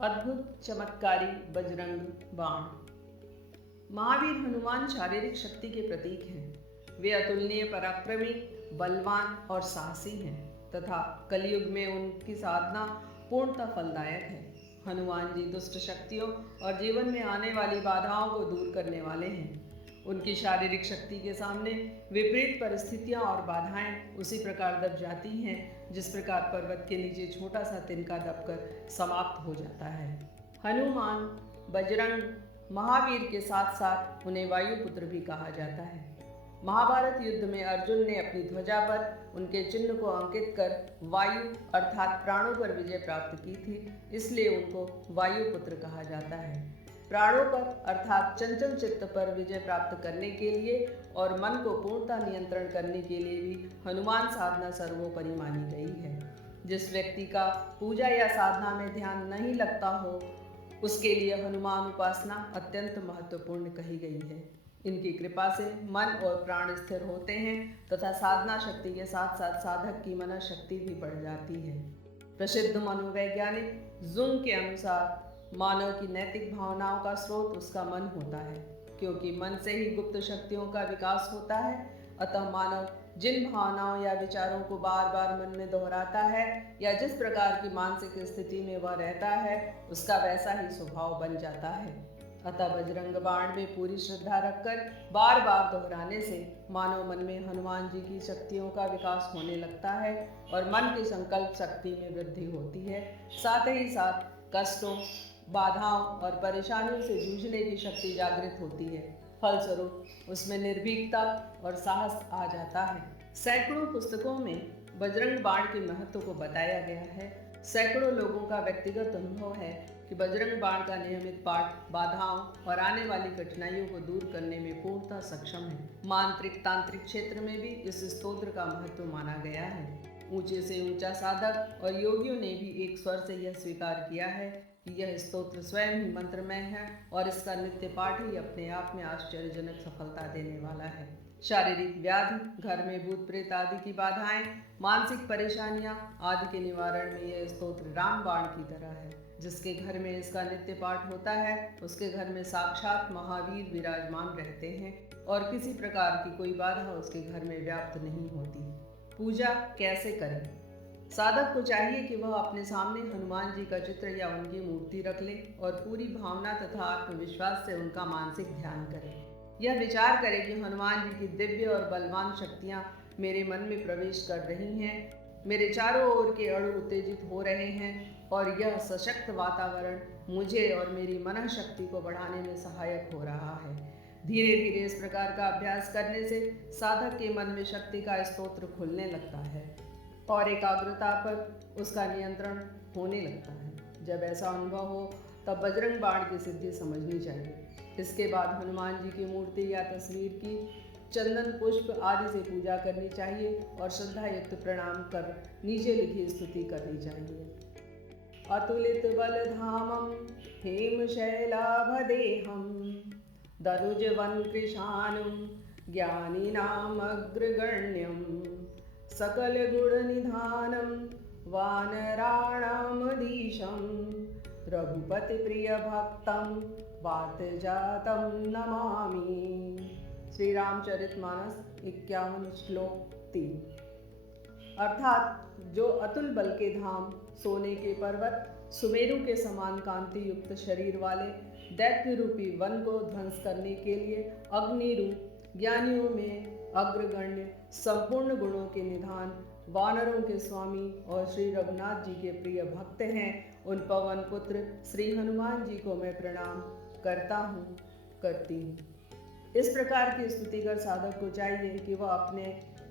अद्भुत चमत्कारी बजरंग बाण। महावीर हनुमान शारीरिक शक्ति के प्रतीक हैं। वे अतुलनीय पराक्रमी, बलवान और साहसी हैं तथा कलयुग में उनकी साधना पूर्णतः फलदायक है। हनुमान जी दुष्ट शक्तियों और जीवन में आने वाली बाधाओं को दूर करने वाले हैं। उनकी शारीरिक शक्ति के सामने विपरीत परिस्थितियां और बाधाएं उसी प्रकार दब जाती हैं जिस प्रकार पर्वत के नीचे छोटा सा तिनका दबकर समाप्त हो जाता है। हनुमान, बजरंग, महावीर के साथ साथ उन्हें वायुपुत्र भी कहा जाता है। महाभारत युद्ध में अर्जुन ने अपनी ध्वजा पर उनके चिन्ह को अंकित कर वायु अर्थात प्राणों पर विजय प्राप्त की थी, इसलिए उनको वायुपुत्र कहा जाता है। प्राणों पर अर्थात चंचल चित्त पर विजय प्राप्त करने के लिए और मन को पूर्णतः नियंत्रण करने के लिए भी हनुमान साधना सर्वोपरि मानी गई है। जिस व्यक्ति का पूजा या साधना में ध्यान नहीं लगता हो, उसके लिए हनुमान उपासना अत्यंत महत्वपूर्ण कही गई है। इनकी कृपा से मन और प्राण स्थिर होते हैं तथा साधना शक्ति के साथ साथ साधक की मन शक्ति भी बढ़ जाती है। प्रसिद्ध मनोवैज्ञानिक जुंग के अनुसार मानव की नैतिक भावनाओं का स्रोत उसका मन होता है, क्योंकि मन से ही गुप्त शक्तियों का विकास होता है। अतः मानव जिन भावनाओं या विचारों को बार बार मन में दोहराता है या जिस प्रकार की मानसिक स्थिति में वह रहता है, उसका वैसा ही स्वभाव बन जाता है। अतः बजरंग बाण में पूरी श्रद्धा रखकर बार बार दोहराने से मानव मन में हनुमान जी की शक्तियों का विकास होने लगता है और मन की संकल्प शक्ति में वृद्धि होती है। साथ ही साथ कष्टों, बाधाओं और परेशानियों से जूझने की शक्ति जागृत होती है। फलस्वरूप उसमें निर्भीकता और साहस आ जाता है। सैकड़ों पुस्तकों में बजरंग बाण के महत्व को बताया गया है। सैकड़ों लोगों का व्यक्तिगत अनुभव है कि बजरंग बाण का नियमित पाठ बाधाओं और आने वाली कठिनाइयों को दूर करने में पूर्णतः सक्षम है। मांत्रिक तांत्रिक क्षेत्र में भी इस स्तोत्र का महत्व माना गया है। ऊंचे से ऊंचा साधक और योगियों ने भी एक स्वर से यह स्वीकार किया है कि यह स्तोत्र स्वयं ही मंत्रमय है और इसका नित्य पाठ ही अपने आप में आश्चर्यजनक सफलता देने वाला है। शारीरिक व्याधि, घर में भूत प्रेत आदि की बाधाएं, मानसिक परेशानियां आदि के निवारण में यह स्तोत्र रामबाण की तरह है। जिसके घर में इसका नित्य पाठ होता है उसके घर में साक्षात महावीर विराजमान रहते हैं और किसी प्रकार की कोई बाधा उसके घर में व्याप्त नहीं होती। पूजा कैसे करें? साधक को चाहिए कि वह अपने सामने हनुमान जी का चित्र या उनकी मूर्ति रख ले और पूरी भावना तथा आत्मविश्वास से उनका मानसिक ध्यान करे। यह विचार करे कि हनुमान जी की दिव्य और बलवान शक्तियाँ मेरे मन में प्रवेश कर रही हैं, मेरे चारों ओर के अणु उत्तेजित हो रहे हैं और यह सशक्त वातावरण मुझे और मेरी मन शक्ति को बढ़ाने में सहायक हो रहा है। धीरे धीरे इस प्रकार का अभ्यास करने से साधक के मन में शक्ति का स्तोत्र खुलने लगता है और एकाग्रता पर उसका नियंत्रण होने लगता है। जब ऐसा अनुभव हो तब बजरंग बाण की सिद्धि समझनी चाहिए। इसके बाद हनुमान जी की मूर्ति या तस्वीर की चंदन पुष्प आदि से पूजा करनी चाहिए और श्रद्धा युक्त प्रणाम कर नीचे लिखी स्तुति करनी चाहिए। अतुलित बलधामं हेमशैलाभदेहं दनुजवन कृशानुं ज्ञानिनामग्रगण्यं सकल गुण निधानं वानराणामधीशं रघुपति प्रिय भक्तं वातजातं नमामि। श्री रामचरितमानस 51 श्लोक 3। अर्थात जो अतुल बल के धाम, सोने के पर्वत, सुमेरु के समान कांति युक्त शरीर वाले दैत्य रूपी वन को ध्वंस करने के लिए अग्नि रूप, ज्ञानियों में अग्रगण्य, संपूर्ण गुणों के निधान, वानरों के स्वामी और श्री रघुनाथ जी के प्रिय भक्त हैं, उन पवन पुत्र श्री हनुमान जी को मैं प्रणाम करता हूँ, करती हूँ। इस प्रकार की स्तुति कर साधक को चाहिए कि वह अपने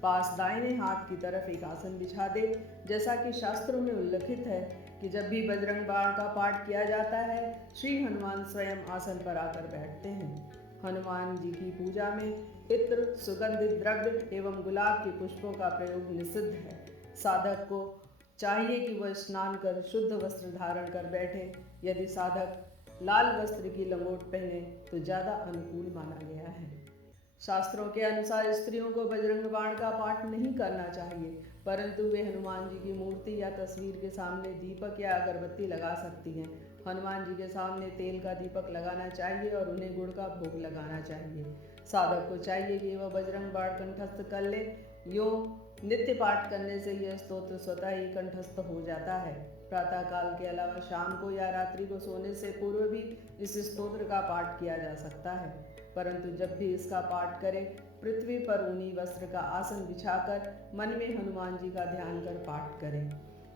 पास दाहिने हाथ की तरफ एक आसन बिछा दे। जैसा कि शास्त्रों में उल्लिखित है कि जब भी बजरंग बाण का पाठ किया जाता है, श्री हनुमान स्वयं आसन पर आकर बैठते हैं। हनुमान जी की पूजा में इत्र, सुगंधित द्रव्य एवं गुलाब के पुष्पों का प्रयोग निषिद्ध है। साधक को चाहिए कि वह स्नान कर शुद्ध वस्त्र धारण कर बैठे। यदि साधक लाल वस्त्र की लंगोट पहने तो ज़्यादा अनुकूल माना गया है। शास्त्रों के अनुसार स्त्रियों को बजरंग बाण का पाठ नहीं करना चाहिए, परंतु वे हनुमान जी की मूर्ति या तस्वीर के सामने दीपक या अगरबत्ती लगा सकती हैं हनुमान जी के सामने तेल का दीपक लगाना चाहिए और उन्हें गुड़ का भोग लगाना चाहिए। साधक को चाहिए कि वह बजरंग बाण कंठस्थ कर ले। यूँ नित्य पाठ करने से यह स्तोत्र स्वतः ही कंठस्थ हो जाता है। प्रातः काल के अलावा शाम को या रात्रि को सोने से पूर्व भी इस स्तोत्र का पाठ किया जा सकता है, परंतु जब भी इसका पाठ करें पृथ्वी पर ऊनी वस्त्र का आसन बिछाकर मन में हनुमान जी का ध्यान कर पाठ करें।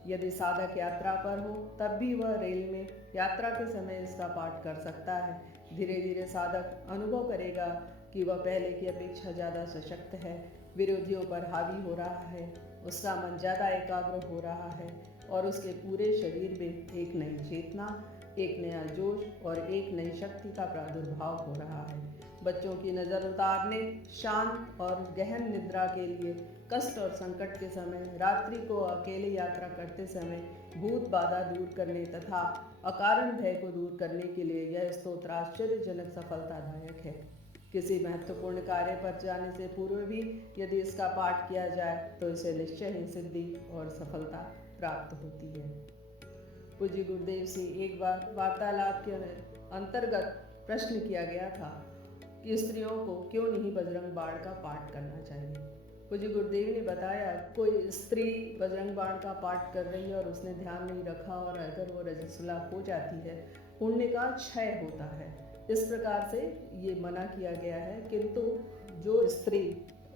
यदि साधक यात्रा पर हो तब भी वह रेल में यात्रा के समय इसका पाठ कर सकता है। धीरे धीरे साधक अनुभव करेगा कि वह पहले की अपेक्षा ज़्यादा सशक्त है, विरोधियों पर हावी हो रहा है, उसका मन ज़्यादा एकाग्र हो रहा है और उसके पूरे शरीर में एक नई चेतना, एक नया जोश और एक नई शक्ति का प्रादुर्भाव हो रहा है। बच्चों की नज़र उतारने, शांत और गहन निद्रा के लिए, कष्ट और संकट के समय, रात्रि को अकेले यात्रा करते समय भूत बाधा दूर करने तथा अकारण भय को दूर करने के लिए यह स्तोत्र आश्चर्यजनक सफलतादायक है। किसी महत्वपूर्ण कार्य पर जाने से पूर्व भी यदि इसका पाठ किया जाए तो इसे निश्चय ही सिद्धि और सफलता प्राप्त होती है। पूज्य गुरुदेव से एक बार वार्तालाप के अंतर्गत प्रश्न किया गया था कि स्त्रियों को क्यों नहीं बजरंग बाण का पाठ करना चाहिए। पूज्य गुरुदेव ने बताया, कोई स्त्री बजरंग बाण का पाठ कर रही है और उसने ध्यान नहीं रखा और अगर वो रजस्वला हो जाती है, पुण्य का क्षय होता है। इस प्रकार से ये मना किया गया है। किंतु जो स्त्री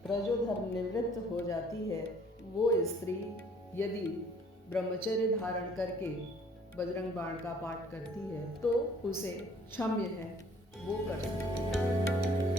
रजोधर्म निवृत्त हो जाती है, वो स्त्री यदि ब्रह्मचर्य धारण करके बजरंग बाण का पाठ करती है तो उसे क्षम्य है, वो कर सकती है।